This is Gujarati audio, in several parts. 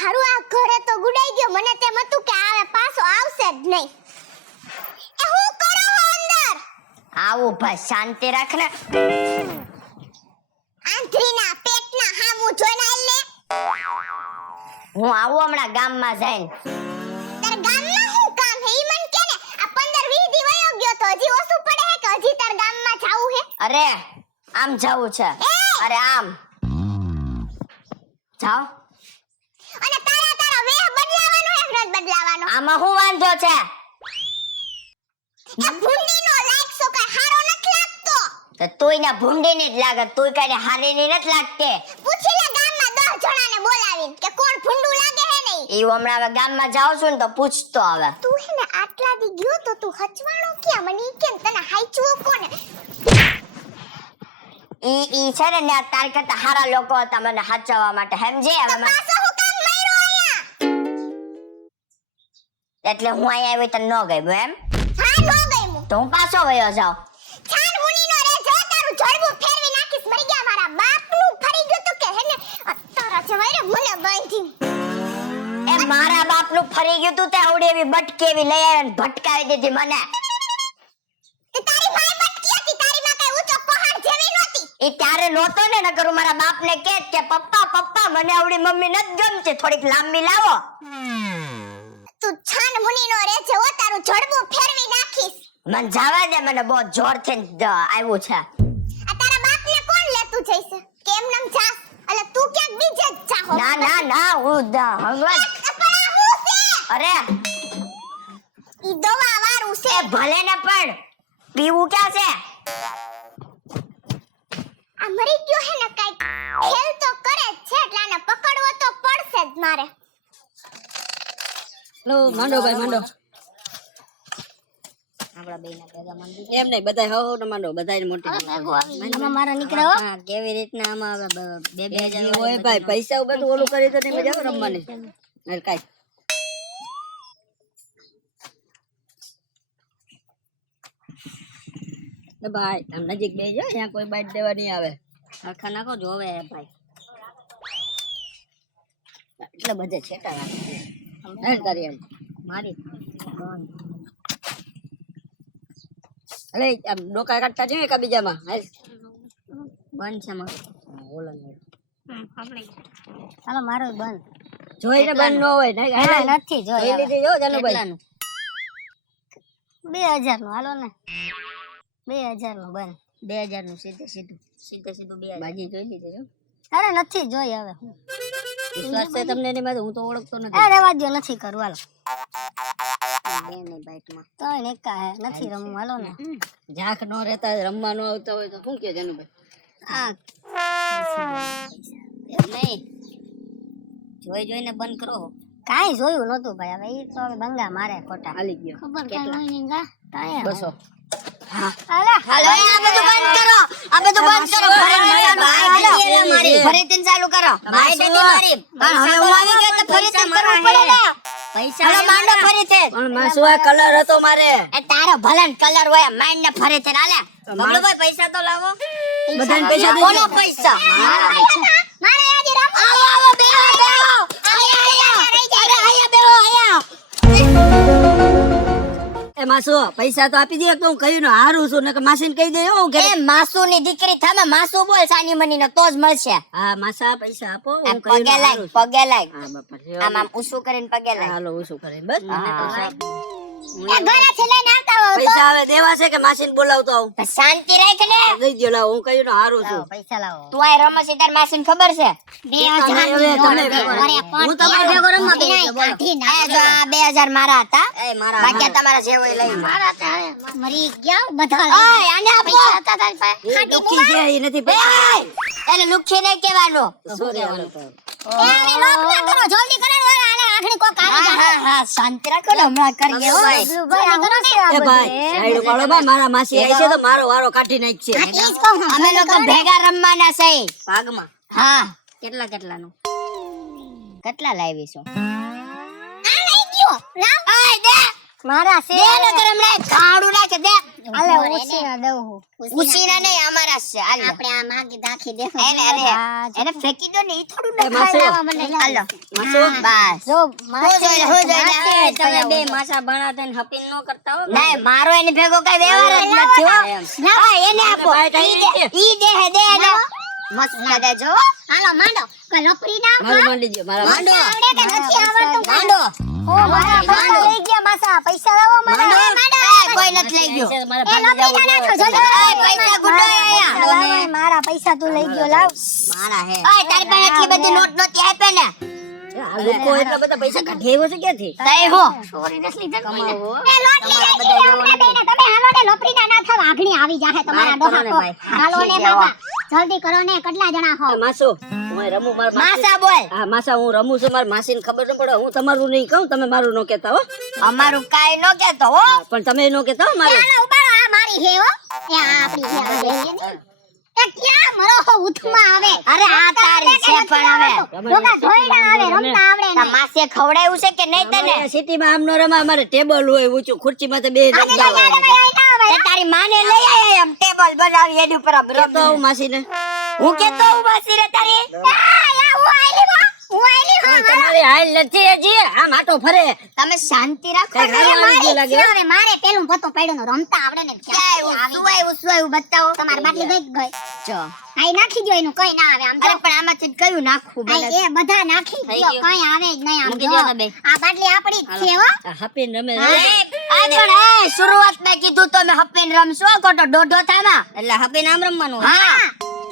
હારું આ ઘરે તો ગુડાઈ ગયો, મને તેમ હતું કે આવે પાછો આવશે જ નહીં. એ હું કરો હો અંદર? આવો ભાઈ શાંતિ રાખ ને. આંધરીના પેટના હામું જોઈને આલ ને. હું આવું હમણાં ગામમાં જઈને. તાર ગામમાં શું કામ હે ઈ મન કે ને. આ 15-20 દી વયો ગયો તો હજી ઓછું પડે હે કે હજી તાર ગામમાં જાવું હે? અરે આમ જાવું છે. અરે આમ જાઓ. અને તારા વેહ બદલાવાનો હે કે ન બદલાવાનો? આમાં શું વાંધો છે? એ ભૂંડીનો લાઈક સો કઈ હારો નથી લાગતો. તો તુંય ને ભૂંડીની જ લાગે, તુંય કઈ હારીની નથી લાગતી. પૂછી લે ગામમાં 10 જણાને બોલાવીને કે કોણ ભૂંડું લાગે હે નહીં. ઈ હમણાં હવે ગામમાં જાવ છું ને તો પૂછતો આવે. તું હે ને આટલા દી ગયો તો તું હચવાણો ક્યાં? મને ઈ કેમ તને હાઈચવો કોને? ઈ છે ને તાર કરતા હારા લોકો હતા મને હાચવવા માટે, સમજે? હવે પાછો હું કામ માર્યો આયા? એટલે હું અહીંયા આવી તો ન ગઈ એમ? હા નો ગઈ હું. તો હું પાછો વયો જાઉં. છાન મુનીનો રે જો તારું જડવું ફેરવી નાખીશ. મરી ગયા મારા બાપનું ફરી ગયું તો કે હે ને તારા જવાય રે મને બાંધી. એ મારા બાપનું ફરી ગયું તું તે આવડી એવી બટકી એવી લઈ આવીને ભટકાવી દીધી મને. તે તારી માય બટકી હતી, તારી માં કઈ ઊંચો પહાડ જેવી નહોતી. એ ત્યારે નહોતો ને, નકર હું મારા બાપને કહેત કે પપ્પા પપ્પા મને આવડી મમ્મી નથી ગમતી, થોડીક લાંબી લાવો. તું છાન મુનીનો રે છે ઓ તારું જડવું ફેરવી નાખીશ. મને જવા દે, મને બહુ જોરથી આવ્યું છે. આ તારા બાપને કોણ લેતું જઈશે? કેમ નમ જાસ? અલે તું ક્યાંક બીજે જ જાહો. ના ના ના હું હંગવા. પણ આ હું છે? અરે ઈ દવા વાળું છે. એ ભલે ને પણ પીવું ક્યાં છે? આ મરી ગયો હે ને કાઈ ખેલ તો કરે જ છે એટલે આને પકડવો તો પડશે જ મારે. લો માંડો ભાઈ માંડો. આપડા બેના ભેગા માંડી એમ નહીં બધાય હો ને માંડો બધાય મોટી. આમાં મારા નીકળ્યો. હા કેવી રીતના આમાં 2000 હોય ભાઈ પૈસા બધું ઓલું કરી તો નહીં મજા આવે રમવાની. હાલ કાઈ તો ભાઈ આમ નજીક બેસજો, અહીંયા કોઈ બાઈટ દેવા નહીં આવે. આખા નાખો જોવે ભાઈ. એટલે બધે છેટા રાખે. હાલ તારી હાલ મારી અલે આમ ડોકા કાઢતા જોઈએ એકબીજામાં. હાલ બંધ છે મારું. ઓલા ચાલો મારું બંધ. જોઈને બંધ ન હોય ને. હા નથી જોઈ જોઈ. લીધી જો જાનુભાઈ. 2000 નું હાલો ને. 2000 નું બંધ. 2000 નું સીધે સીધું 2000. બાજી જોઈ લીધી જો. અરે નથી જોઈ હવે. વિશ્વાસ છે તમને એની માં? હું તો ઓળખતો નથી. અરે વાદ્ય નથી કરવું હાલો. બેની બાઈટમાં તો ને કા હે નથી રમવું હાલો ને. ઝાંખ નો રહેતા રમવા નો આવતા હોય તો શું કે જાનુભાઈ? આ એમ નહીં જોઈ જોઈને બંધ કરો. કાઈ જોયું નતું ભાઈ. હવે ઈ તો બંગા મારે ખોટા. હાલી ગયો. ખબર કાઈ ગા તાયા 200. હાલો હાલો આ બધું બંધ કરો. આ બધું બંધ કરો. ફરીથી ચાલુ કરો. ભાઈ નથી મારી. પણ હવે હું આવી ગયો તો ફરીથી કરવું પડે ને. પૈસા હાલો માંડો ફરીથી. પણ માસુ આ કલર હતો મારે. એ તારો ભલે કલર હોય માંડ ને ફરીથી હાલે. બબલુભાઈ પૈસા તો લાવો. બધાને પૈસા દઈ કોનો પૈસા? મારે આજે રમવું. આવો આવો બેહો બેહો. આયા અરે આયા બેહો આયા. એ માસુ પૈસા તો આપી દે તો હું કહ્યું ને હારું છું ને કે માસીને કહી દે હું કે એ માસુની દીકરી થામે માસુ બોલ સાની મની ને તો જ મળશે. હા માસા પૈસા આપો આ હું કહ્યું પગે ને લાગ હારું છું. પગે લાગ. હા બાપા આમ આમ ઊંચું કરીને પગે લાગ. હાલો હું શું કરે બસ મને પૈસા એ ઘરે છે લઈને આવતા હો તો પૈસા હવે દેવા છે કે માસીને બોલાવતો આવું શાંતિ રાખ ને. દઈ દો લાવ હું કહ્યું ને હારું છું. પૈસા લાવો. તું આ રમસ તાર માસીને ખબર છે? 2000 હું તમારે ભેગો રમવા બેસી ગયો, બોલો. એ જો આ 2000 મારા હતા. એ મારા બાકી તમારા જે હોય લઈ લો. મરી ગયા બધા. ઓય આને આપો. પૈસા હતા તારી પાસે. દુખી છે એ નથી પૈસા. એને લુખી નહીં કહેવાનું. શું રહેવાનું તો? એને લોક ના કરો જલ્દી કરો વાળા આને આખણી કોક આવી જાય. હા હા શાંતિ રાખો ને હમણાં કરીએ. હો. ભાઈ. ભાઈ કરો ને એ ભાઈ સાઈડ પાડો ભાઈ મારા માસી આવી છે તો મારો વારો કાઢી નાખશે. ઈ જ કહું હું. અમે લોકો ભેગા રમવાના છે. ભાગમાં હા કેટલા કેટલાનું? કેટલા લાવીશું? આ લઈ ગયો લાવ. ઓય દે મારા છે દે નકર હમણાં ઝાડુ નાખે દે અલે ઉસીના દઉં હું. ઉસીના નહીં અમારા છે હાલ આપણે આ માગી દાખી દે એને ફેંકી દો ને ઈ થોડું એ માસી. નખાવા મને હાલો બસ જો માસી જોઈ, હું જોઈ, માસી, તમે કયા બે હું માસા ભણાતા ને હપીન નો કરતા હો. નહીં મારો એની ભેગો કઈ વ્યવહાર જ નથી હો હા એને આપો ઈ દે હે દે એને મસ્ત દેજો હાલો માંડો કોઈ લપરી ના મારું માંડી દો મારા માંડો આવડે કે નથી આવડતું માંડો ઓ મારા પૈસા લઈ ગયા માસા, પૈસા લાવો મારા. કોઈ નથી લઈ ગયો મારા એ લપરી ના નાખો જો પૈસા ગુડો આયા મારા પૈસા તું લઈ ગયો, લાવ. મારા હે ઓય તારી પાસે એટલી બધી નોટ નોતી આપે ને આ લોકો એટલા બધા પૈસા કાઢે એવો છે ક્યાંથી? તઈ હો ચોરી નથી લીધા કોઈને. એ લોટ લઈ આવી આપણે બેને તમે હાલો ને લપરી ના થાવ આગણી આવી જાહે તમારા ડોહા કો હાલો ને બાબા જલ્દી કરો ને કેટલા જણા હો માસો હું રમું માર માસા બોલ હા માસા હું રમું છું મારી માસીને ખબર ન પડે હું તમારું નહીં કહું તમે મારું ન કહેતા હો અમારું કાઈ નો કેતો હો પણ તમે ન કહેતા હો મારું હાલો ઉબાડો આ મારી હે હો એ આ આપણી હે આ લઈ લે એ ક્યાં મરો હો ઉથમાં આવે અરે આ તારી છે પણ હવે લોકા ધોઈડા આવે રમતા આવડે ને માસે ખવડાવ્યું છે કે નહીં તને સિટીમાં આમ નો રમા અમારે ટેબલ હોય ઊંચું ખુરચીમાં તો બે તે તારી માને લઈ આય એમ ટેબલ બનાવી એની ઉપર તો હું માસીને હું કેતો હું બાસી રે તારી આ હું આઈલી હા તમારી હાલ નથી હજી આમ આટો ફરે તમે શાંતિ રાખો કઈ ને રમવાની જેવું લાગે, હો? હવે મારે પેલું ભતો પડ્યો રમતા આવડે ને ક્યાં સુવાયું બતાવો તમારી બાટલી ગઈ જો આઈ નાખી દો એનું કઈ ના આવે આમ અરે પણ આમાંથી કયું નાખવું એ બધા નાખી થઈ દો ગયું. કઈ આવે જ નહીં આમ મૂકી જો દો ને બે. આ બાટલી આપણી જ છે હો આ હપીને રમે આ પણ એ શરૂઆતમાં કીધું તો મે હપ્પીને રમશો કોટો દોઢો થામાં એટલે હપીન આમ રમવાનું. હા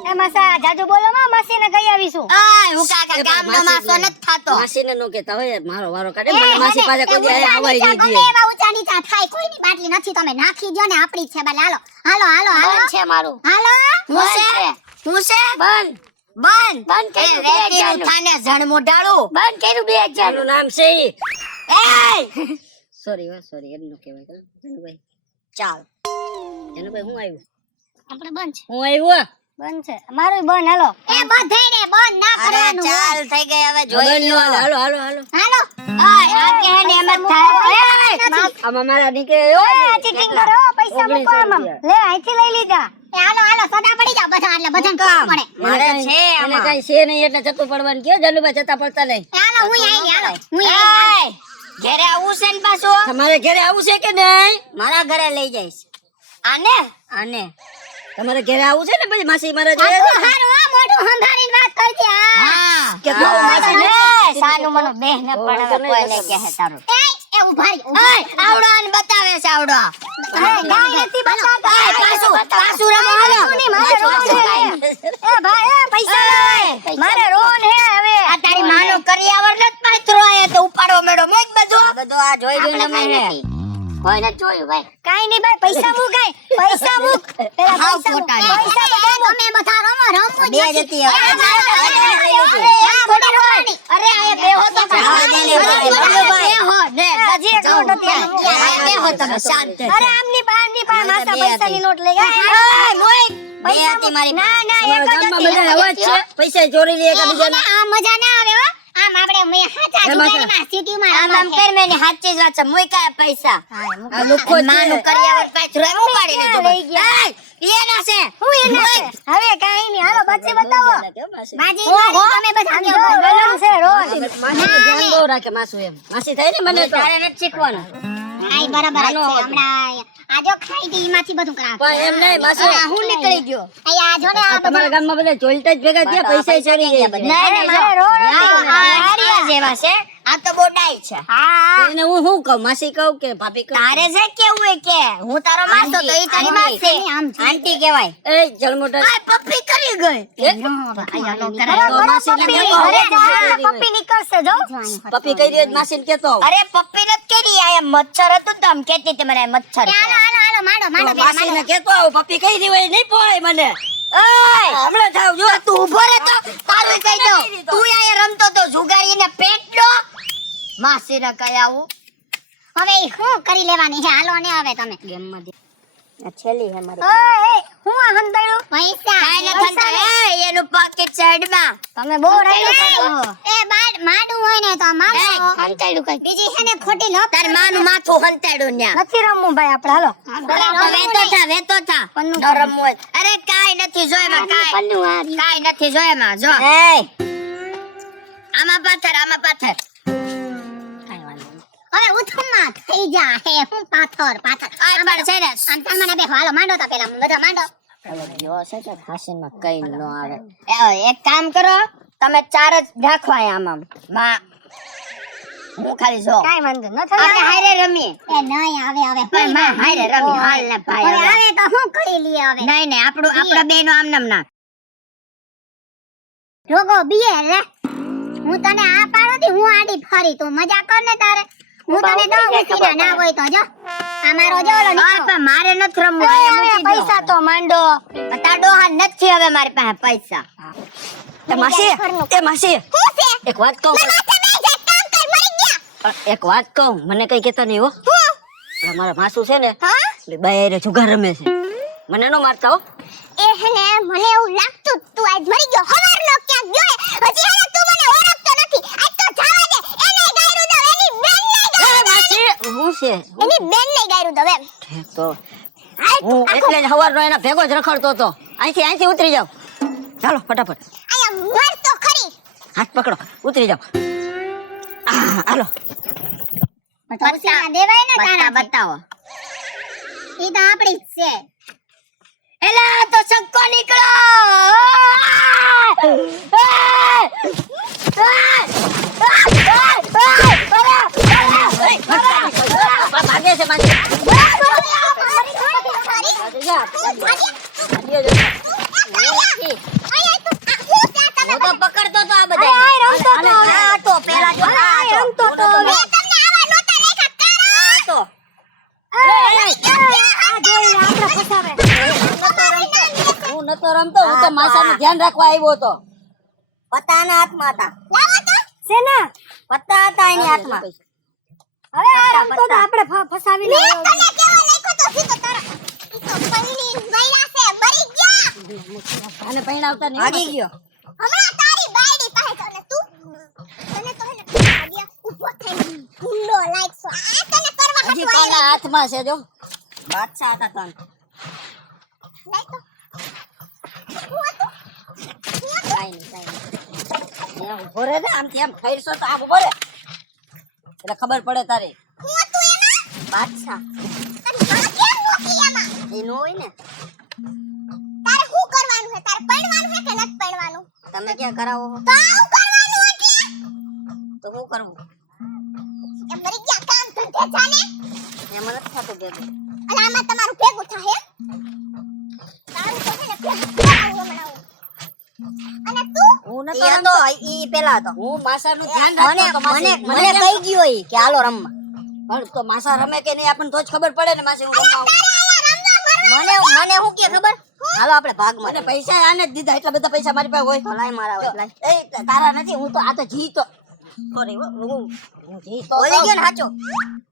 એ માસા જાજુ બોલો માં, માસીને કહી આવીશું. આય હું કાકા કામનો માસો નથી થાતો માસીને નો કહેતા હોય મારો વારો કાઢે મને માસી પાસે કોઈ દી આવાય નહીં ગમે દે એવા ઊંચા નીચા થાય કોઈની બાટલી નથી તમે નાખી દો ને આપણી જ છે બાલ હાલો હાલો હાલો હાલો છે મારું. હાલો હું છે બંધ બંધ કર્યું, એ રેતીનું થાને જણ મોઢાળું બંધ કર્યું 2000. એનું નામ છે ઈ. એય સોરી એમ નો કહેવાય જનુભાઈ ચાલ જનુભાઈ હું આવ્યું આપણે બંધ છે. હું આવ્યો બંધ છે મારું બંધ. હાલો એ બધાયને બંધ ના કરવાનું ચાલ થઈ ગઈ હવે જોઈ લો હાલો હાલો હાલો હાલો આય આ કે ને એમ જ થાય આમાં મારા નીકળે ચીટિંગ કરો, પૈસા મૂકો આમાં. લે અહીંથી લઈ લીધા. એ હાલો હાલો સદા પડી જાવ બધા એટલે બધાને ખબર પડે મારે છે આમાં કઈ છે નહીં એટલે જતું પડવાનું કયો જનુભાઈ જતા પડતા નહીં એ હાલો હું આવી હાલો હું આવી ઘરે આવું છે ને પાછું તમારે ઘરે આવું છે કે નહીં મારા ઘરે લઈ જઈશ. આને તમારે ઘરે આવું છે ને પછી માસી મારા આ જોડે તો હારું આ મોઢું સંભાળીને વાત કરજે હા કે તો માસી ને સાનું મનો બેહ ન પડે કોઈ લે કે હે તારું. એ ઉભા રહી આવડો આને બતાવે છે આવડો ગાય નથી બતાવતા. પાછું રમો હાલો મારે રોન છે. એ ભાઈ એ પૈસા લાય. મારે રોન હે હવે. આ તારી માનો કરિયાવર નત પાથરો આયા તો ઉપાડો મેડો મોજ બધો બધું આ જોઈ જોઈને અમે હે. કોઈ ન જોયું ભાઈ કાઈ નહીં ભાઈ, પૈસા મૂક કાઈ. પૈસા મૂક. પેલા હાવ પૈસા મૂક. ખોટા પૈસા બધા મૂક. તમે બધા રમો બે જતી હવે. અરે આ બેહો તો બેહો ને. હજી એક નોટ હતી આની. બેહો તમે શાંત અરે આમની બહારની પાસે માસા પૈસાની નોટ લઈ ગયા. બે હતી મારી ના ના એક જ ગામમાં હતી. બધા અવાજ છે પૈસા ચોરી લે એકબીજાના આ મજા ના આવે હો આમ આપણે મે હાચા જુગારીમાં સિટીમાં આમ આમ કર મેની સાચી જ વાત છે. મુય કાય પૈસા. આ લોકો જ માનું છે. કરિયાવર પાછું એમ ઉપાડી લીધું લઈ ગયા. એના છે હું એના છે. હવે કાઈ નહીં, હાલો પછી બતાવો. માજી ઓહો. તમે બધા આમ જો ગલમ છે રોજ. માસી તો ધ્યાન બહુ રાખે માસું એમ માસી થાય ને મને તો તારે નથી શીખવાનું. આઈ બરાબર જ છે હમણાં આ જો ખાઈ દી એમાંથી બધું કરાવ પણ એમ નહીં માસું હું નીકળી ગયો. આ જો ને આ તમારા ગામમાં બધા ચોલતા જ ભેગા થયા પૈસા ચોરી ગયા બધા અરે મારે રોડ નથી. હારિયા જેવા છે આ તો બોડાઈ છે હા એને હું શું કહું માસી કહું કે ભાભી કહું તારે છે કેવું હે કે હું તારો માસો તો ઈ તારી માં છે આંટી કહેવાય. એ જળમોટા આ પપ્પી કરી ગઈ તો માસીને કહેતો અરે જા, પપ્પી નીકળશે જો. પપ્પી કહી દે માસીને કહેતો અરે પપ્પી નત કરી આ મચ્છર હતું તો આમ કેતી તે મને મચ્છર હાલો હાલો હાલો માંડો માંડો પેલા માસીને કહેતો આવું પપ્પી કહી દે હોય નહીં પોય મને ઓય હમણાં થાવ જો તું ઉભો રહે તો તારું કહી દઉં તું આયા રમતો તો જુગારીને પેટનો માસી રે કઈ આવું હવે ઈ શું કરી લેવાની છે હાલો ને હવે તમે ગેમમાં દે. આ છેલ્લી હે મારી. ઓય હું આ હંતાડ્યું પૈસા કાઈ ન થતા એ એનું પાકેટ સાઈડમાં તમે બહુ રાડ્યો એ માડું હોય ને તો માડો હંતાડ્યું કઈ બીજી છે ને ખોટી લો તાર માનું માથું હંતાડ્યું ન્યા નથી રમવું ભાઈ આપણે હાલો વેતો થા ન રમવું હોય. અરે કાઈ નથી જોયમાં કાઈ નથી જોયમાં જો આમાં પાથર કાઈ વાંધો નહીં. હવે ઉઠમાં થઈ જા હે હું પાથર આ પણ છે ને આમ તમને બે હાલો માંડો તા પેલા બધા માંડો જો છે કે હાસીનમાં કઈ ન આવે એક કામ કરો તમે ચાર જ રાખવા આમાં માં હું ખાલી જો કાઈ વાંધો ન આપણે હારે રમીએ એ નહીં આવે પણ માં હારે રમી હાલ ને ભાઈ હવે આવે તો હું કરી લઈએ હવે નહીં આપણા બેનો આમ નામ ના રોગો બીએ રે હું તને આ પાડું થી હું આડી ફરી તું મજા કર ને તારે હું તને દઉં ઉસીના ના હોય તો જો અમારો જો ઓલો હા પણ મારે નથી રમવું પૈસા તો માંડો તાર ડોહા નથી હવે મારી પાસે પૈસા માસી શું છે એક વાત કહું માથે બે જે કામ કર મરી ગયા એક વાત કહું મને કઈ કેતા નહીં હો મારા માસુ છે ને હા બહાર જુગાર રમે છે મને નો મારતા હો એ હેને મને એવું લાગતું તું આજ મરી ગયો હવારનો ક્યાંક ગયો હજી હેને તું મને ઓળખતો નથી આજ તો જાવા દે એને ગાયરું દો એની બેન ને ગાયરું હું છે એની બેન ને ગાયરું દો એમ તો હું એટલે જ હવારનો એના ભેગો જ રખડતો હતો અહીંથી ઉતરી જાવ ચાલો ફટાફટ આયા મર તો ખરી હાથ પકડો ઉતરી જાવ હાલો પૈસા દેવાય ને તારા બતાવો ઈ તો આપણી જ છે એલા તો સક્કો નીકળો ભાગે છે માસી હું તો પકડતો તો આ બધા આ તો પેલા જો આ તો હું નતો રમતો હું તો માસાનું ધ્યાન રાખવા આવ્યો હતો પત્તાના હાથમાં હતા સેના પત્તા હતા એની હાથમાં હવે આ રમતો તો આપણે ફસાવી લે તને કેવા લખ્યો તો સીધો તારા ઈ તો પૈણી મૈરા છે મરી ગયા આને પૈણાવતા નહીં ભાગી ગયો હમણાં તારી બાયડી પાસે તો ને તું તને તો હેને ભાગ્યા ઉભો થઈ ગુંડો લાગશો આ તને કરવા હજી હતું કોના હાથમાં છે જો બાદશાહ હતા તન નહીં તો હું હતું કાઈ નહીં ઉભો રે ને આમથી આમ ફેરશો તો આમ ઉભો રે એટલે ખબર પડે તારે હું હતું એમાં બાદશાહ તને ભાગ્યા મૂકી એમાં એ નો હોય ને તારે શું કરવાનું છે તારે પડવાનું છે કે નથી પડવાનું તમે ક્યાં કરાવો છો? તો આવું કરવાનું એટલે તો શું કરવું એ મરી ગયા કામ ધંધે જાને એમાં નથી થતું ભેગું અને આમાં તમારું ભેગું થાય તારું તો છે ને ભેગું કરાવું હમણાં હું. અને તું હું એ નતો હતો રમતો ઈ પેલા હતો હું માસાનું ધ્યાન મને રાખતો હતો મને માસી. મને કેમ કહી ગયો ઈ કે હાલો રમવા પણ તો માસા રમે કે નહીં આપણને તો જ ખબર પડે ને માસી હું રમવા આવું. મને મને શું કે ખબર હાલો આપણે ભાગમાં મને પૈસા આને જ દીધા એટલા બધા પૈસા મારી પાસે હોય તો લાય મારા હોય લાય એ તારા નથી હું તો આ તો જીતો સોરી હું જીતો બોલી ગયો ને સાચો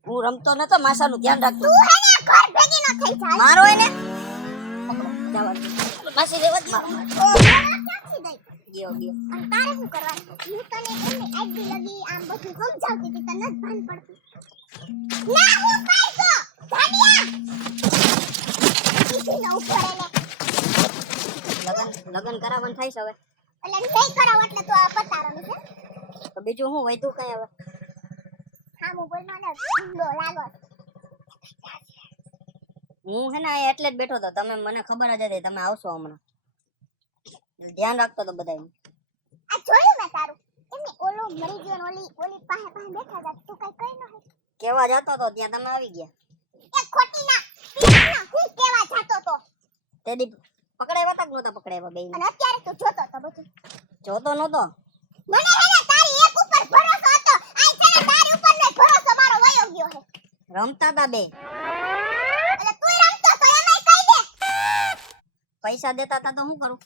હું રમતો નતો માસાનું ધ્યાન રાખતો તું હે ને ઘર ભેગી ન થઈ જાય મારો હોય ને જવા દે. માસી રેવા જ મારો ઓ ક્યાંથી દઈ ગયો અને તારે શું કરવાનું હું તને એમને આઈડી લગી આમ બધું સમજાવતી હતી તને જ ભાન પડતું ના હું પૈસો જાનિયા ઈથી ન ઉપર એને લગન કરાવવાનું થાય છે હવે એટલે નહીં કરાવ એટલે તો આ પતારવાનું છે તો બીજું શું હોય તું કઈ હવે હા હું બોલનો ને ગુંડો લાગો હું છે ને અહીંયા એટલે જ બેઠો હતો તમે મને ખબર જ હતી તમે આવશો હમણાં ધ્યાન રાખતો તો બધાય આ જોયું મેં તારું એમને ઓલો મરી ગયો ને ઓલી પાસે બેઠા હતા તું કઈ કઈ ન હે કેવા જતો તો ત્યાં તમે આવી ગયા એ ખોટી ના પીના હું કેવા જાતો તો તે દી પકડાવ્યા તા કે નહોતા પકડાવ્યા બેય અને અત્યારે તું જોતો તો બધું જોતો નહોતો મને હે ને તારી એક ઉપર ભરોસો હતો આ છે ને તારી ઉપર ને ભરોસો મારો વયો ગયો હે રમતા તા બે એટલે તું રમતો તો એમાંય કહી દે પૈસા દેતા તા તો શું કરું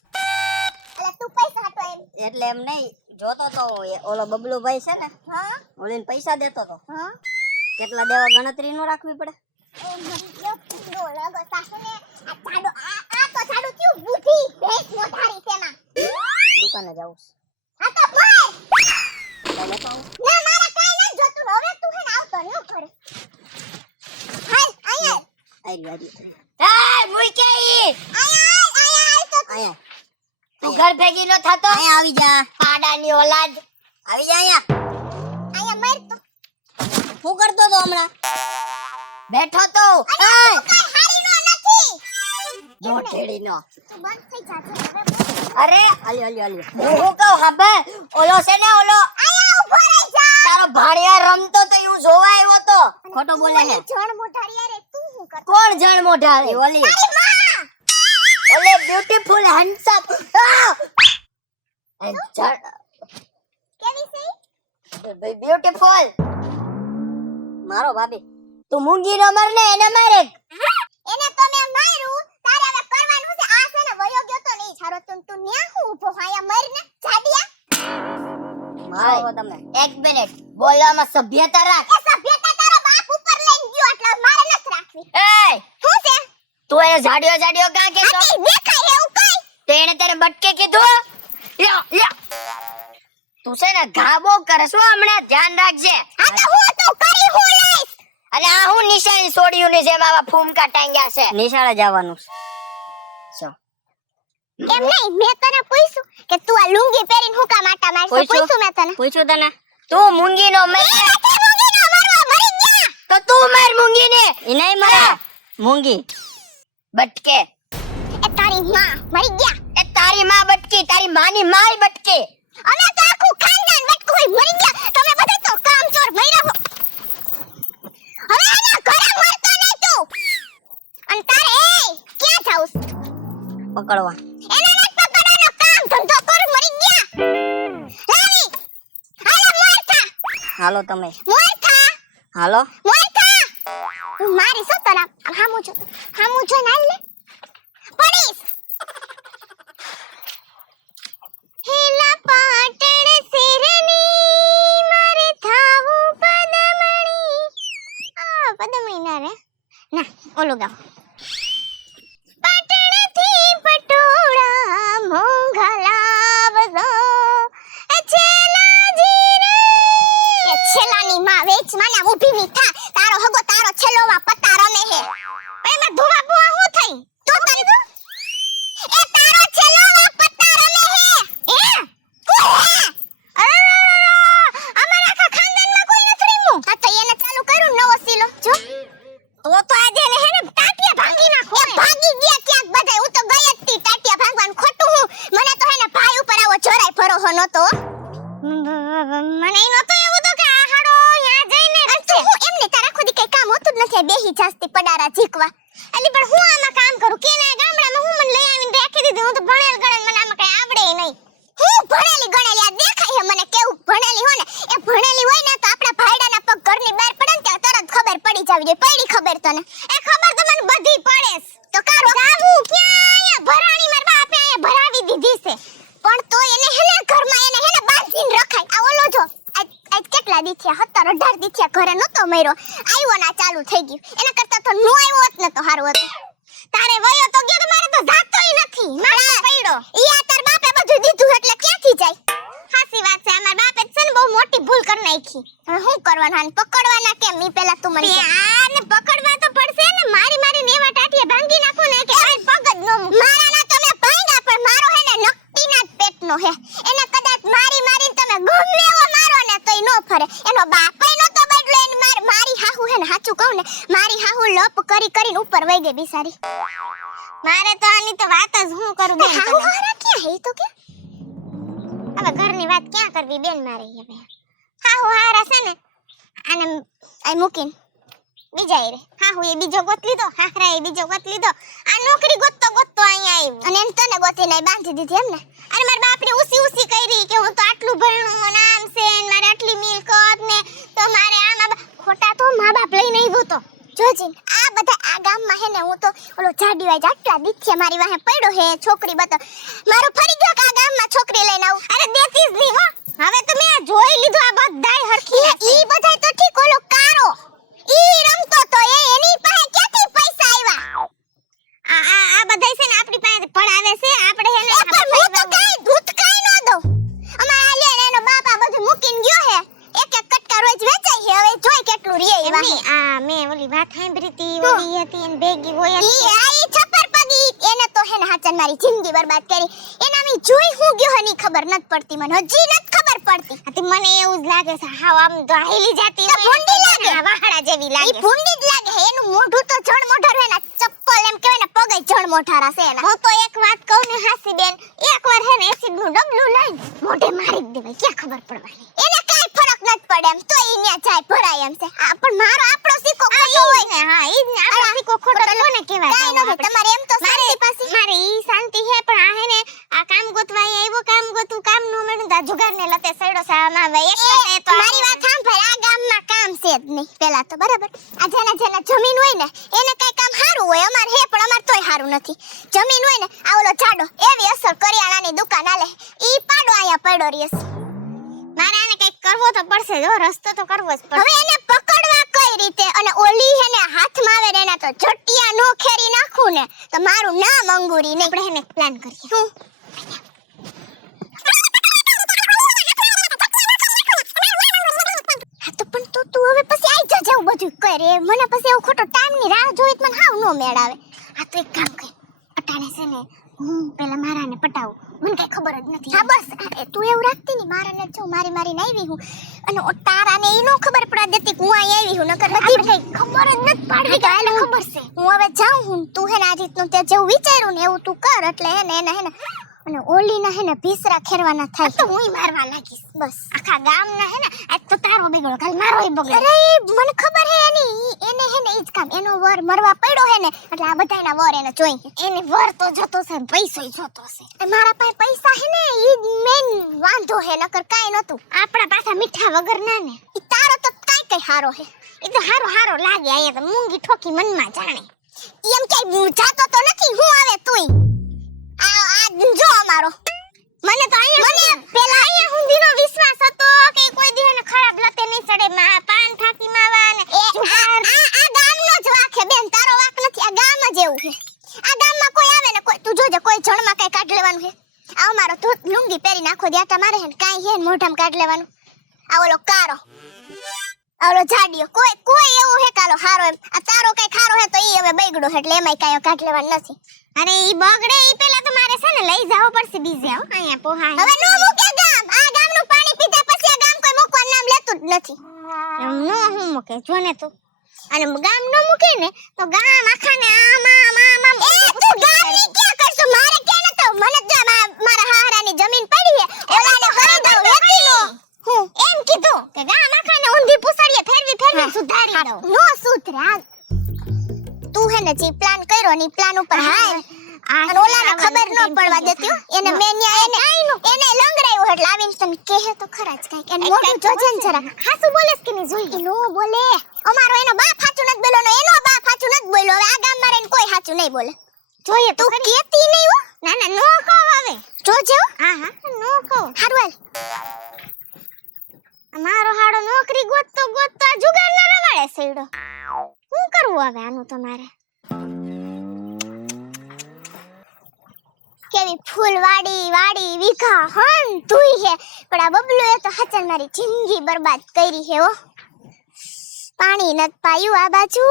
એટલે તું પૈસા હતો એમ એટલે એમ નહીં જોતો તો ઓલો બબલુ ભાઈ છે ને હા ઓલીને પૈસા દેતો તો હા કેટલા દેવા ગણતરી નો રાખવી પડે એ મરી ગયો કીડો લાગો સાસુને આ જાડો આ તો તો સાડું થયું બુદ્ધિ ભેંસ મોઢારી તેમાં દુકાને જાઉં છું. આ તો ભાઈ તને કહું ના મારા કાઈ ન જોતું હવે તું હે ને આવતો ન કરે હાલ અહીંયા આઈ એ મુઈ કે ઈ આયા તો આયા તું ઘર ભેગી નો થાતો આયા આવી જા આડાની ઓલાદ આવી જા આયા મર તો શું કરતો તો હમણાં બેઠો તો કાઈ હારીનો નથી મોઢેડીનો તું બંધ થઈ જાજે હવે અરે આલ્યો આલ્યો આલ્યો હું કહું હાબે ઓલો છે ને ઓલો આયા ઉભો રહી જા તારો ભાણિયા રમતો તો એવું જોવા આવ્યો તો ખોટો બોલે છે જણ મોઢારી રે તું શું કર કોણ જણ મોઢા એ ઓલી તારી માં ઓલે બ્યુટીફુલ હેન્ડસમ જણ કેવી છે બ્યુટીફુલ મારો ભાભી તું મૂંગી નો મર ને એને મારે એને તો મેં માર્યું તારે હવે કરવાનું છે આ છે ને વયો ગયો તો નહીં છારો તું ન્યા હું ઊભો હાયા મર ને જાડિયા મારો હવે તમે એક મિનિટ બોલવામાં સભ્યતા રાખ એ સભ્યતા તારો બાપ ઉપર લઈને ગયો એટલે મારે નથી રાખવી એ શું છે તું એને જાડિયો કાં કીધો આથી દેખાય એવું કઈ તો એને તારે બટકે કીધું યા તું છે ને ઘાબો કરસ હો હમણાં ધ્યાન રાખજે આ તો હું તું કરી હું લઈશ અને આ હું નિશાની છોડ્યું ની જેમ આવા ફૂમકા ટાંગ્યા છે નિશાળે જવાનું જો એમ નહીં મેં તને પૂછ્યું કે તું આ લુંગી પહેરીને હું કામ આટા મારશો પૂછ્યું મેં તને પૂછ્યું તને તું મૂંગી નો મર નથી મૂંગીનો મરવા મરી ગયા તો તું માર મૂંગી ને ઈ નહીં મરે મૂંગી બટકે એ તારી માં મરી ગયા એ તારી માં બટકી તારી માની માય બટકે અમે તો આખું ખાનદાન વટકું હોય મરી ગયા તમે બધા તો કામચોર મર્યા હો હવે આના ઘરે મરતો નહીં તું અને તારે એ ક્યાં જાઉસ પકડવા એના નથી પકડવાનો કામ ધંધો કર મરી ગયા લાવી હાલો મોરથા હાલો તમે મોરથા હું મારી શું તરા હામું જો નાલ લે પડીશ હેલા પાટણ શેરની મારે થાવું પદમણી આ પદમણી ના રે ના ઓલું ગાવ પાટણથી પટોળા મોંઘા લાવજો એ છેલાજી રે એ છેલાની માં વેચ માના ઊભી ની થા તારો હગો તારો છેલોવા પતા રમે હે એમાં ધોવા બુઆ હું થઈ તો તારી તો એ તારો છેલોવા પતા રમે હે એ કોઈ હે અમારા આખા ખાનદાનમાં કોઈ નથી રમ્યું આ તો એને ચાલુ કર્યું નવો સીલો જો તો આજે ને હે ને ટાટિયા ભાંગી નાખો એ ભાગી ગયા ક્યાંક બધાય હું તો ગઈ જ તી ટાટિયા ભાંગવાનું ખોટું હું મને તો હે ને ભાઈ ઉપર આવો જોરાય ફરો હો નતો મને નતો એવું તો કે આ હાડો યા જઈને રસ્તે હું એમને તારા ખુદી કઈ કામ હોતું જ નથી બેહી જાસ્તી પડારા ઝીકવા અલી પણ હું આમાં કામ કરું કે ના ગામડામાં હું મને લઈ આવીને રાખી દીધી હું તો ભણેલ ગણેલ મને આમાં કઈ આવડે નહીં હું ભણેલી ગણેલી આ દેખાય છે મને કેવું ભણેલી હોય ને એ ભણેલી હોય ને તો આપણા ભાઈડાના પગ ઘરની બહાર પડે ને ત્યાં તરત ખબર પડી જાવી જોઈએ પડી ખબર તને એ ખબર તો મને બધી પડે તો કારો જાવું ક્યાં અહીંયા ભરાણી માર બાપે અહીંયા ભરાવી દીધી છે પણ તો એને હેને ઘરમાં એને હેને બાંધીને રખાય આ ઓલો જો આજ કેટલા દી થયા 17 18 દી થયા ઘરે નતો મર્યો આવ્યો ના ચાલુ થઈ ગયું એના કરતા તો નો આવ્યો હોત ને તો સારું હતું તારે વયો તો ગયો તો મારે તો જાતોય નથી મારે પડ્યો ઈ આ તાર બાપે બધું દીધું એટલે ક્યાંથી જાય હાસી વાત છે અમાર બાપે છે ને બહુ મોટી ભૂલ કરી નાખી હવે શું કરવાનું હાન પકડવાના કેમ ઈ પહેલા તું મને આને પકડવા તો પડશે ને મારી નેવા ટાટિયા ભાંગી નાખો ને કે આ પગ જ નો મારા ના તમે ભાંગા પણ મારો હે ને નકટીના જ પેટનો હે એને કદાચ મારીને તમે ગમે એવો મારો ને તોય નો ફરે એનો બાપય નતો બદલો એને મારી હાહુ હે ને સાચું કહું ને મારી હાહુ લપ કરીને ઉપર વઈ ગઈ બિચારી મારે તો આની તો વાત જ હું કરું બેન હાહુ હારા ક્યાં હે તો કે હવે ઘરની વાત ક્યાં કરવી બેન મારે હવે હાહુ હારા છે ને આને આ મૂકીને બીજા રે હાહુ એ બીજો ગોત લીધો હાહરા એ બીજો ગોત લીધો આ નોકરી ગોતતો અહીંયા આવ્યો અને એને તને ગોતીને બાંધી દીધી એમ ને અરે મારા બાપને ઉસી કરી કે હું તો આટલું ભણ્યું નામ છે ને મારે આટલી મિલકત ને તો મારે આ ખોટા તો મા બાપ લઈને આવ્યો તો જોજીન આ બધા આ ગામમાં હે ને હું તો ઓલો જાડીવાય જાટલા દીથે મારી વાહે પડ્યો હે છોકરી બતો મારો ફરી ગયો કે આ ગામમાં છોકરી લઈને આવું અરે દેતી જ નહીં હો હવે તો મેં જોઈ લીધું આ બધાય હરખી ઈ બધાય તો ઠીક ઓલો કારો ઈ રમતો તો એની પાસે ક્યાંથી પૈસા આવ્યા આ બધાય છે ને આપણી પાસે નહીં આ મેં ઓલી વાત સાંભળી હતી ઓલી હતી અને ભેગી હોય ઈ છપ્પર પગી એને તો હે ને હાચન મારી જિંદગી બરબાદ કરી એના મે જોઈ હું ગયો હની ખબર નત પડતી મને હજી નત ખબર પડતી હતી મને એવું જ લાગે છે હાવ આમ તો હાઈલી જાતી હોય ભૂંડી લાગે વાહડા જેવી લાગે ઈ ભૂંડી જ લાગે એનું મોઢું તો જણ મોઢા રહે ને ચપ્પલ એમ કહેવાય ને પગે જણ મોઢારા છે એના હું તો એક વાત કહું ને હાસી બેન એકવાર હે ને એસિડ નું ડબલું લઈને મોઢે મારી જ દેવાય ક્યાં ખબર પડવાની એને કાઈ ફરક નત પડે એમ તો ઈ ન્યા જાય ભરાય એમ છે પણ મારો આપણો સિક્કો ખોટો હોય ને હા ઈ જ આપણો સિક્કો ખોટો કોને કહેવાય કાઈ નથી તમારે એમ તો શાંતિ પાછી મારે ઈ શાંતિ હે પણ આ હે ને આ કામ ગોતવાય આવ્યો કામ ગોતું કામ નો મળ્યું તા જુગારને લતે સડો સામાં ભાઈ એક તો મારી વાત સાંભળ આ ગામમાં કામ છે જ નહીં પેલા તો બરાબર આ જેના જમીન હોય ને એને કઈ કામ હારું હોય અમાર હે પણ અમાર તોય હારું નથી જમીન હોય ને આ ઓલો જાડો એવી અસર કરિયાણાની દુકાન આલે ઈ પાડો આયા પડ્યો રીસ મારે આને કઈક કરવો તો પડશે જો રસ્તો તો કરવો જ પડશે હવે એને પકડવા કઈ રીતે અને ઓલી હે ને હાથમાં આવે ને એના તો જટિયા નો ખેરી નાખું ને તો મારું નામ અંગુરી નહીં આપણે એને પ્લાન કરીએ હું હા તો પણ તું હવે પછી આઈ જા જાવ બધું કરે મને પછી એવો ખોટો ટાઈમ ની રાહ જોઈ તો મને હાવ નો મેળ આવે આ તો એક કામ કર અટાણે છે ને હું પેલા મારાને પટાવું મને કઈ ખબર જ નથી હા બસ તું એવું રાખતી ની મારાને જો મારી આવી હું અને ઓ તારાને ઈ નો ખબર પડા દેતી હું અહીં આવી હું નકર બધી કઈ ખબર જ નથી પાડવી કાલે ખબર છે હું હવે જાઉં હું તું હે ને આ રીતનું તે જેવું વિચાર્યું ને એવું તું કર એટલે હે ને એને હે ને અને ઓલીના હે ને ભીસરા ખેરવાના થાય તો હુંય મારવા લાગીશ બસ આખા ગામના હે ને આજ તો તારો બગડો કાલ મારોય બગડો અરે મને ખબર હે એની એને હે ને ઈ જ કામ એનો વર મરવા પડ્યો હે ને એટલે આ બધાયના વર એને જોઈ એને વર તો જતો છે ને પૈસોય જતો છે મારા પાસે પૈસા હે ને ઈ મેન વાંધો હે નકર કાઈ નતું આપણા પાછા મીઠા વગર ના ને ઈ તારો તો કઈ હારો હે ઈ તો હારો લાગે આયા તો મૂંગી ઠોકી મનમાં જાણે ઈ એમ કઈ જાતો તો નથી હું આવે તોય જો અમારો મને તો અહીંયા મને પેલા અહીંયા હુંદીનો વિશ્વાસ હતો કે કોઈ દીને ખરાબ લતે નહીં ચડે માં પાન થાકી માવા ને આ ગામનો જ વાક છે બેન તારો વાક નથી આ ગામ જ એવું છે આ ગામમાં કોઈ આવે ને કોઈ તું જોજે કોઈ જણમાં કઈ કાઢ લેવાનું છે આ અમારો ધોત લુંગી પહેરી નાખો દ્યાટા મારે હે કાઈ હે મોઢામાં કાઢ લેવાનું આ ઓલો કારો ઓલો જાડિયો કોઈ એવું હે કાલો હારો એમ આ તારો કઈ ખારો હે તો ઈ હવે બગડો એટલે એમાંય કાઈ કાઢ લેવાનું નથી અરે ઈ બગડે ઈ પેલા તો મારે છે ને લઈ જાવ પડશે બીજે હો અહીંયા પોહા હવે નો મૂકે ગામ આ ગામનું પાણી પીધા પછી આ ગામ કોઈ મૂકવાનું નામ લેતું જ નથી એમ નો હું મૂકે જોને તું અને ગામ નો મૂકે ને તો ગામ આખાને આમ એ તું ગામ ની ક્યાં કરશો મારે ક્યાં નતો મને જ મારા હારાની જમીન પડી હે ઓલાને કરી દઉં વેચી નો હું એમ કીધું કે ગામ આખાને ઊંધી પૂછડીએ ફેરવી સુધારી દઉં નો સુધરા તું હે ને જે પ્લાન કર્યો ની પ્લાન ઉપર હા અને ઓલાને ખબર ન પડવા દેતી એને મેન્યા એને લંગડાયો એટલે આવીને તને કહે તો ખરા જ કાઈ એને મોઢું જોજે ને જરા હાસુ બોલેસ કે ની જોઈ નો બોલે અમારો એનો બાપ હાચું નત બોલ્યો ને એનો બાપ હાચું નત બોલ્યો હવે આ ગામમાં રહીને કોઈ હાચું નહીં બોલે જોઈએ તું કેતી નહીં હો ના નો કહો હવે જોજે હા નો કહો હારું અમારો હાડો નોકરી ગોતતો જુગાર ના રવાડે સેડો શું કરવું હવે આનું તમારે કેવી ફૂલવાડી વીઘા હન તુઈ હે પણ આ બબલુએ તો હચન મારી જિંદગી બરબાદ કરી હે હો પાણી નત પાયું આ બાજુ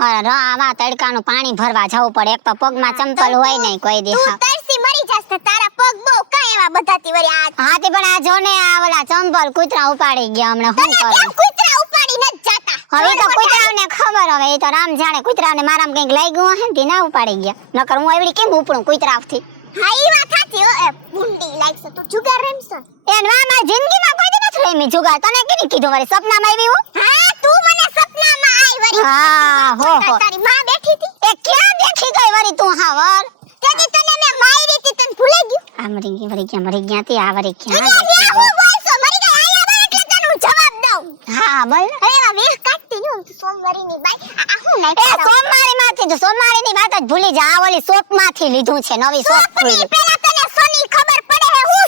અરે આવા તડકાનું પાણી ભરવા જવું પડે એક તો પગમાં ચંપલ હોય નહીં કોઈ દી તું તરસી મરી જાસ તો તારા પગ બહુ કાય એવા બધાતી વરી આ હાથી પણ આ જોને આ ઓલા ચંપલ કૂતરા ઉપાડી ગયા હમણાં શું કરું કેમ કૂતરા ઉપાડી ન જાતા હવે તો કૂતરાને ખબર હવે એ તો રામ જાણે કૂતરાને મારામાં કંઈક લાગ્યું હે ને ના ઉપાડી ગયા નકર હું એવડી કેમ ઉપડું કૂતરાથી હા ઈ વાત સાચી હો પુંડી લાગશે તું જુગાર રમશો એન મારા જિંદગીમાં કોઈ દી નથી રમી જુગાર તને કેની કીધું મારી સપનામાં આવી હું હા તું મને સપનામાં આવી વરી હા હો તારી માં બેઠી હતી એ ક્યાં બેઠી ગઈ વરી તું હાવર તેની તને મે મારી હતી તને ભૂલી ગયું આ મરી ગયા તી આ વરી ક્યાં હું બોલસો મરી ગઈ આયા બા એટલે તને હું જવાબ દઉં હા બોલ હવે આ વેહ કાટતી નું સોમવારીની બાઈ આ હું નહીં એ સોમવારીમાંથી તો સોમવારીની વાત જ ભૂલી જા આ ઓલી શોપમાંથી લીધું છે નવી શોપ ખોલી પેલા તને સોની ખબર પડે હે હું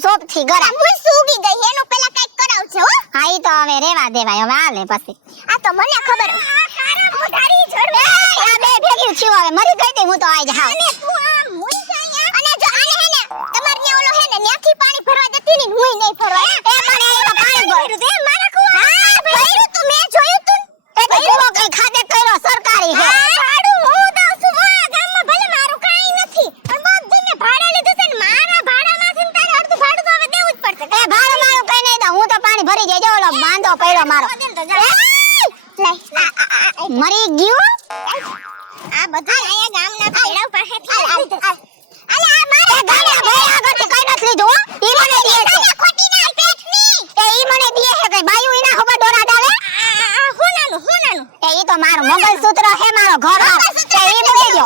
શોપ થી ગરા હું સુગી ગઈ એનું પેલા કઈક કરાવ છે હો હા ઈ તો હવે રેવા દેવાય હવે આલે પછી આ તો મને ખબર તારા મોઢારી જડવે આ બે ભેગી થયું હવે મરી ગઈ તે હું તો આજ હાવ અને તું આ મુઈ જાય અને જો આને હે ને તમાર ન્યા ઓલો હે ને ન્યાથી પાણી ભરવા જતી ને હુંય નહીં ભરવા એ પણ એ તો પાણી ભર્યું તે મારા કુવા મરી જાય જો ઓલો બાંધો પડ્યો મારો મરી ગયું આ બધા અહીંયા ગામના ભેડા પાસેથી અલે આ મારે ગામના ભેડા આગળથી કઈ નથી લીધું ઈ મને દે છે ખોટીના પેટની એ ઈ મને દે છે કે બાયુ એના ખબર દોરા ડાલે હુનાનું એ ઈ તો મારો મંગલસૂત્ર હે મારો ઘર એ ઈ મૂકી દો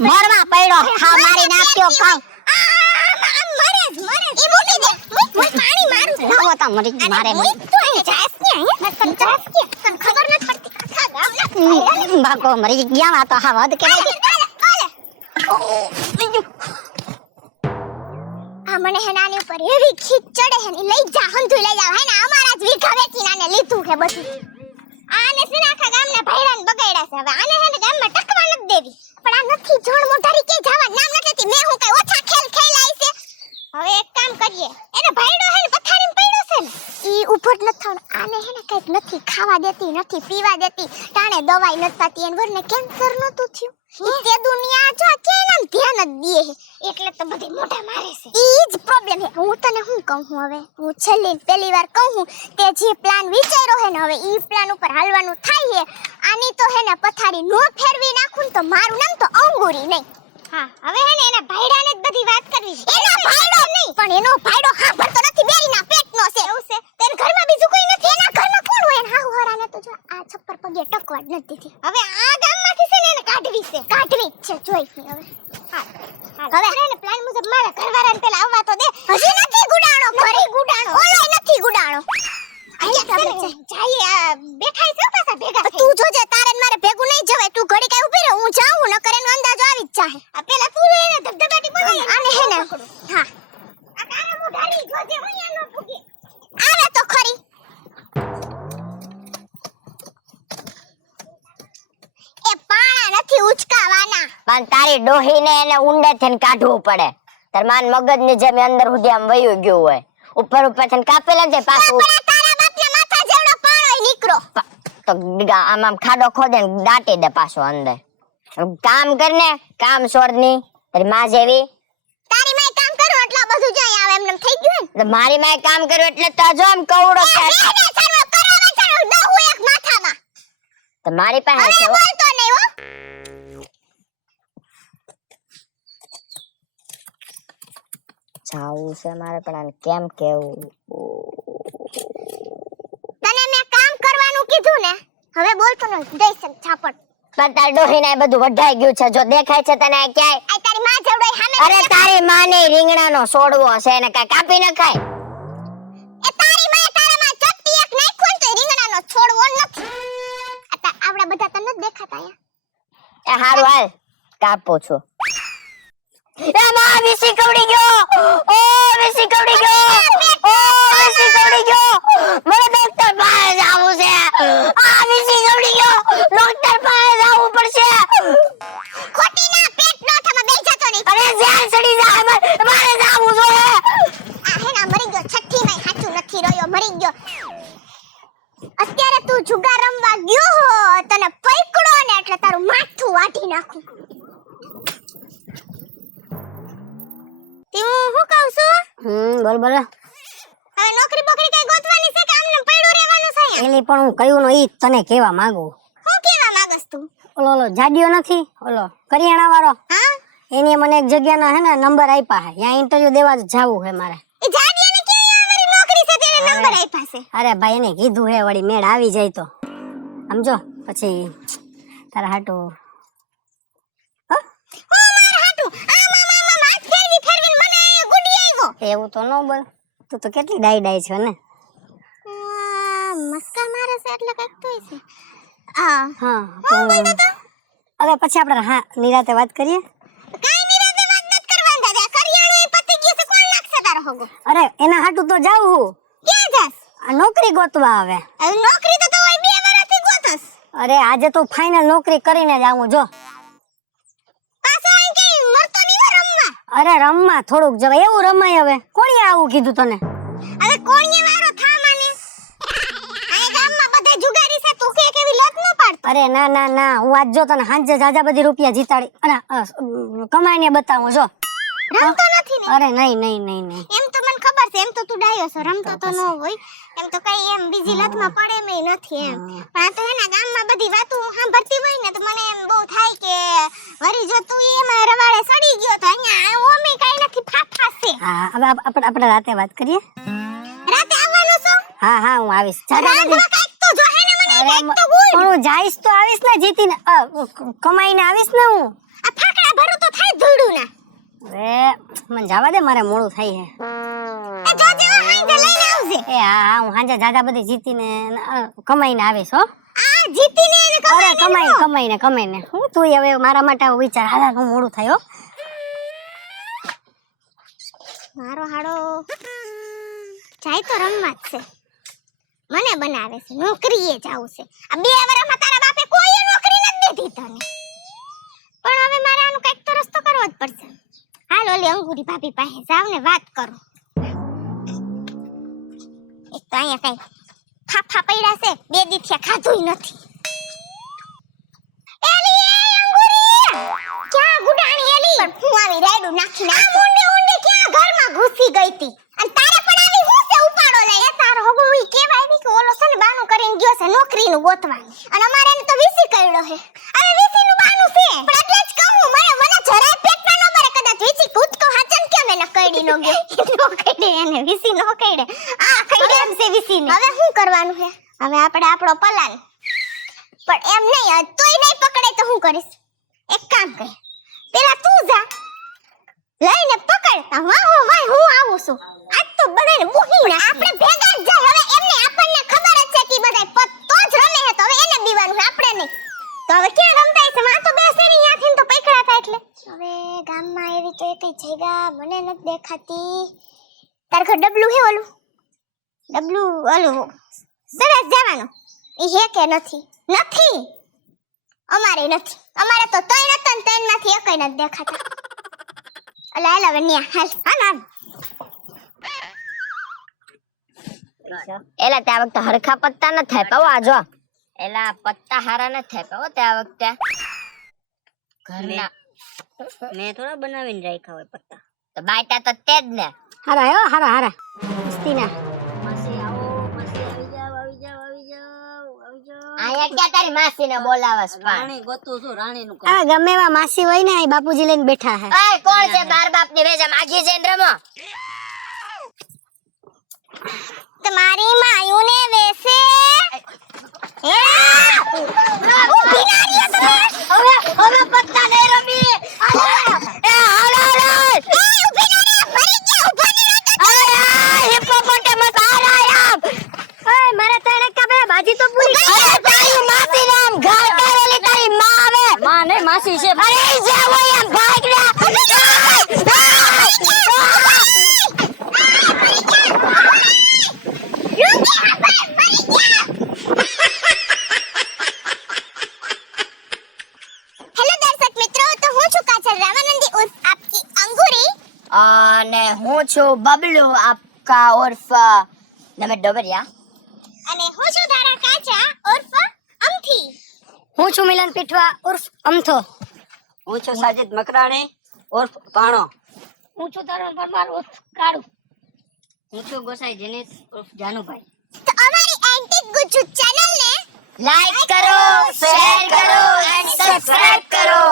મરવા પડ્યો હે હા મારી નાખ્યો કામ મરે ઈ મૂકી દે પાણી મારું લાવો તા મરી મારે તો અહીં જાસ કે અહીં જાસ કે તને ખબર નથી પડતી આખા ગામના ભાગો મરી ગયા આ તો હા વધ કે આ મને હેનાની ઉપર એવી ખીચ ચડે હે ને લઈ જા હંધુ લઈ જાવ હે ને અમારા જ વીઘા વેચીને આને લીધું છે બધું આને છે ને આખા ગામના ભૈડાને બગાડ્યા છે હવે આને હે ને ગામમાં ટકવા નથી દેવી પણ આ નથી જણ મોઢારી કે જવા નામ નથી લેતી મેં હું કઈ ઓછા ખેલ ખેલાઈ છે હવે એક કામ કરીએ એને ભૈડો હે ને પથારીમાં પડ્યો છે ને ઈ ઉપર ન થણ આને હે ને કઈક નથી ખાવા દેતી નથી પીવા દેતી ટાણે દવાઈ નથી પાતી એને વરને કેન્સર નતું થયું તે દુનિયા જો કેનમ ધ્યાન જ દે એટલે તો બધી મોઢા મારે છે ઈ જ પ્રોબ્લેમ હે હું તને શું કહું હું હવે હું છેલ્લી પહેલી વાર કહું તે જે પ્લાન વિચાર્યો હે ને હવે ઈ પ્લાન ઉપર હાલવાનું થાય હે આની તો હે ને પથારી નો ફેરવી નાખું તો મારું નામ તો અંગુરી નહીં હા હવે હે ને એના ભાઈડાને જ બધી વાત કરવી છે એનો ભાઈડો નહીં પણ એનો ભાઈડો સાંભળતો નથી બેરીના પેટનો છે એવું છે તેન ઘરમાં બીજું કોઈ નથી એના ઘરમાં કોણ હોય હાહુ હરાને તો જો આ છપ્પર પગે ટકવા જ નથી દીધી હવે આ ગામમાંથી છે ને એને કાઢવી છે જોઈ હવે હા હવે ને પ્લાન મુજબ મારા ઘરવાળાને પેલા આવવા તો દે હજી નથી ગુડાણો ફરી ગુડાણો ઓલો નથી ગુડાણો જાઈએ બેઠાઈ છે પાછા ભેગા તું જોજે તારે મારે ભેગું નહીં જવાય તું ઘડી કાઈ ઊભી રહે હું જાઉં ન કરે એનો અંદાજો આવી જ જાહે આ પેલા તું એને ધબધબાટી બોલાય આને હે ને હા આ તારે હું ઢાળી જોજે હું યાનો ફૂગી આવે તો ખરી એ પાણા નથી ઉચકાવાના પણ તારી ડોહીને એને ઊંડે થઈને કાઢવું પડે તાર માન મગજની જેમ અંદર સુધી આમ વયું ગયું હોય ઉપર થઈને કાપેલા છે પાછું તો આમ આમ ખાડો ખોદે ને દાટી દે પાછો અંદર કામ કરને કામ છોડની તારી માં જેવી તારી માં કામ કરું એટલે બધું જાય આવે એમને થઈ ગયું ને મારી માં કામ કર્યું એટલે તો જો આમ કવડો છે એક માથામાં તો મારી પાસે છે બોલતો નહીં હો જાવું છે મારે પણ આને કેમ કેવું તને મેં કામ કરવાનું કીધું ને હવે બોલતો ન દઈશ છાપટ પણ તાર ડોહીને બધું વઢાઈ ગયું છે જો દેખાય છે તને ક્યાંય આ તારી માં જેવડો સામે અરે તારી માને રીંગણાનો સોડવો છે એને કાઈ કાપી ન ખાય એ તારી માં તારામાં ચપટી એક નાખ્યો તો રીંગણાનો છોડવો નથી આપડા બધા તને જ દેખાતા અહીંયા એ હારું હાલ કાપો છો એ માં વિસી કવડી ગયો ઓ વિસી કવડી ગયો ઓ વિસી કવડી ગયો મને ડોક્ટર પાસે જાવું છે આ વિસી કવડી ગયો ડોક્ટર પાસે જાવું પડશે ખોટીના પેટનો થમાં બેહી જતો નહીં અરે ઝેર ચડી જાય મારે જાવું છે આ હેના મરી ગયો છઠ્ઠી માં સાચું નથી રહ્યો મરી ગયો અત્યારે તું જુગાર રમવા ગયો હો તને પકડો ને એટલે તારું માથું વાટી નાખું તું હું કહું છું બોલ બોલ હવે નોકરી બોકરી કઈ ગોતવાની છે કે આમને પડ્યું રહેવાનું છે એની પણ હું કયું નો ઈ તને કહેવા માંગુ હું કેવા માંગસ તું ઓલો જાડિયો નથી ઓલો કરિયાણા વાળો હા એની મને એક જગ્યાના હે ને નંબર આપ્યા હે ત્યાં ઇન્ટરવ્યુ દેવા જાવું હે મારે એ જાડિયાને કે અમારી નોકરી છે તેને નંબર આપ્યા છે અરે ભાઈ એને કીધું હે વળી મેળ આવી જાય તો સમજો પછી તારા હાટુ એવું તો ન બોલ તું તો કેટલી ડાઈ ડાઈ છે ને મસ્કા મારે છે એટલે કઈક તોય છે હા હા તો અરે પછી આપણે હા નિરાતે વાત કરીએ કાઈ નિરાતે વાત નત કરવાની દાદા કરિયાણી પતિ ગઈ છે કોણ લાગશે તારો હોગો અરે એના હાટુ તો જાવ હું ક્યાં જાસ આ નોકરી ગોતવા આવે હવે નોકરી તો હોય 2 વર્ષથી ગોતસ અરે આજે તો ફાઇનલ નોકરી કરીને જ આવું જો પાછો આઈ કે મરતો નહીં રમવા અરે રમવા થોડુંક જવાય એવું રમાય હવે કોણે આવું કીધું તને હવે કોણીએ વારો થામાને આ ગામમાં બધા જુગારી છે તું કે કેવી લોટ ન પાડતો અરે ના ના ના હું આજ જો તને હાંજે જાજા બધી રૂપિયા જીતાડી અને કમાઈને બતાવું જો રમતો નથી ને અરે નહીં નહીં નહીં નહીં એમ તો મને ખબર છે એમ તો તું ડાયો રહ્યો છો રમતો તો ન હોય એમ તો કઈ એમ બીજી લતમાં પડે મેં નથી એમ પણ આ તો એના ગામમાં બધી વાતો સાંભળતી હોય ને તો મને એમ બહુ થાય કે વરી જો તું એમાં રવાડે સડી ગયો તો અહીંયા ઓમે કઈ નથી ફાફા છે હા હવે આપણે રાતે વાત કરીએ. રાતે આવવાનો છો હા હા હું આવીશ. જાજા રાંધવા કાંઈક તો જો હે ને મને અરે કાંઈક તો બોલ પણ હું જઈશ તો આવીશ ને જીતીને કમાઈને આવીશ ને હું. આ ફાકડા ભરું તો થાય ધૂળું ના અરે મને જવા દે મારે મોડું થાય એ જો જો હાંજે લઈને આવજે છે. એ હા હું સાંજે જાજા બધી જીતીને કમાઈને આવીશ હો. આ જીતીને એને અરે કમાઈને કમાઈને હું તું હવે મારા માટે આવું વિચાર હાલા હું મોડું થાય હો. મારો હાડો જાય તો રમવા જ છે મને બનાવે છે નોકરીએ જાવું છે આ 2 વર્ષમાં તારા બાપે કોઈ નોકરી નથી દીધી તને પણ હવે મારે આનું કઈક તો રસ્તો કરવો જ પડશે હાલ ઓલી અંગુરી ભાભી પાસે જાવ ને વાત કરો એક તો અહીંયા કઈ ફાફા પડ્યા છે 2 દીથિયા ખાધુંય નથી એલી એ અંગુરી ક્યાં ગુડાણી એલી પણ હું આવી રાયડું નાખી નાખ ઊંડે ઊંડે ક્યાં ઘરમાં ઘૂસી ગઈ તી અને તારે પણ આવી હું છે ઉપાડો લે એ તારો હગો ઈ કેવા આવી કે ઓલો છે ને બાનું કરીને ગયો છે નોકરીનું ગોતવા અને અમારે એને તો વીસી કર્યો છે હવે વીસીનું બાનું છે પણ એટલે જ કહું મને જરાય પેટમાં ન મરે કદાચ વીસી કૂદકો હાચન કેમ એને કઈડી નો ગયો નો કઈડે એને વીસી નો કઈડે આ કઈડે એમ છે વીસી ને હવે શું કરવાનું છે હવે આપણે આપણો પલાન પણ એમ નહીં તોય નહીં પકડે તો હું કરીશ એક કામ કર પેલા તું જા લઈને પકડતા વાહ હું આવું છું આજ તો બધાને મુહીને આપણે ભેગા જ જાય હવે એમને આપણને ખબર જ છે કે બધાય પત્તો જ રમે છે તો હવે એને બીવાનું છે આપણે નહીં તો હવે ક્યાં રમતા છે માં તો બેસે ને ત્યાંથી તો પકડા થાય એટલે હવે ગામમાં એવી તો એકઈ જગ્યા મને નથી દેખાતી તાર ઘર ડબલું હે ઓલું ડબલું ઓલું સરસ જવાનો ઈ હે કે નથી નથી અમારે નથી અમારે તો ત્રણ હતા ને ત્રણમાંથી એકઈ નથી દેખાતા અલા અલા વન્યા હાલ હાલ એલા ત્યાં વખતે હરખા પત્તા ન થાય પાવા જો એલા પત્તા હારા ન થાય પાવો ત્યાં વખતે ઘરના મેં થોડા બનાવીને રાખ્યા હોય પત્તા. તો બાટા તો તે જ ને હારા હો હારા મસ્તીના માસી આવો, માસી આવી જાવ, આવી જાવ, આવી જાવ, આવી જાવ. આયા ક્યાં તારી માસીને બોલાવસ પણ રાણી ગોતું છું, રાણીનું કામ. આ ગમે એવા માસી હોય ને આ બાપુજી લઈને બેઠા હે એ કોણ છે બાર બાપની વેજા માગી જઈને રમો તમારી માયુને વેસે હે ઊભી ના રહ્યો તમે હવે પત્તા નહીં રમી એ હાલો એ ઊભી ના રે મરી ગયા ઊભા ને અરે હિપ્પોપોટેમસ આરામ એ મારે તો એને કબે ભાજી તો પૂરી અરે તારી માસી નામ ઘર કરેલી તારી માં આવે માં ને માસી છે. અરે જાવો એમ ભાગ લે હેલો દર્શક મિત્રો તો હું છું કાજલ રામાનંદી ઉર્ફ આપકી અંગુરી અને હું છું બબલુ આપકા ઉર્ફ નમે ડોબરિયા અને હું છું ધારા કાચા ઉર્ફ અમથી હું છું મિલન પીઠવા ઉર્ફ અમથો હું છું સાજિદ મકરાણી ઉર્ફ ભાણો. હું છું તરુણ પરમાર ઉર્ફ કાળુ હું છું ગોસાઈ જેનિસ ઉર્ફ જાનુભાઈ. તો અમારી એન્ટિક ગુજ્જુ ચેનલ ને લાઈક કરો શેર કરો એન્ડ સબસ્ક્રાઇબ કરો